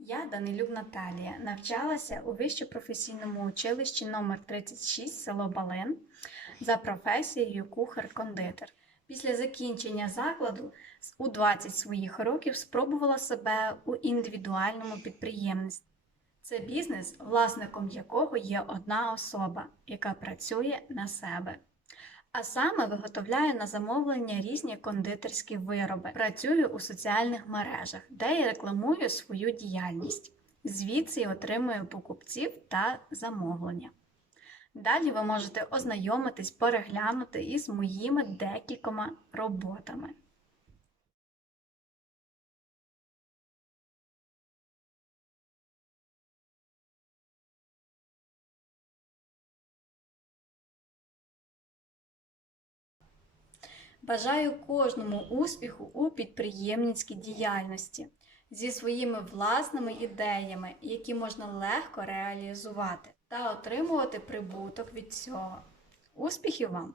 Я, Данилюк Наталія, навчалася у вищопрофесійному училищі номер 36 село Балин за професією кухар-кондитер. Після закінчення закладу у 20 своїх років спробувала себе у індивідуальному підприємництві. Це бізнес, власником якого є одна особа, яка працює на себе. А саме виготовляю на замовлення різні кондитерські вироби. Працюю у соціальних мережах, де я рекламую свою діяльність. Звідси отримую покупців та замовлення. Далі ви можете ознайомитись, переглянути із моїми декількома роботами. Бажаю кожному успіху у підприємницькій діяльності зі своїми власними ідеями, які можна легко реалізувати та отримувати прибуток від цього. Успіхів вам!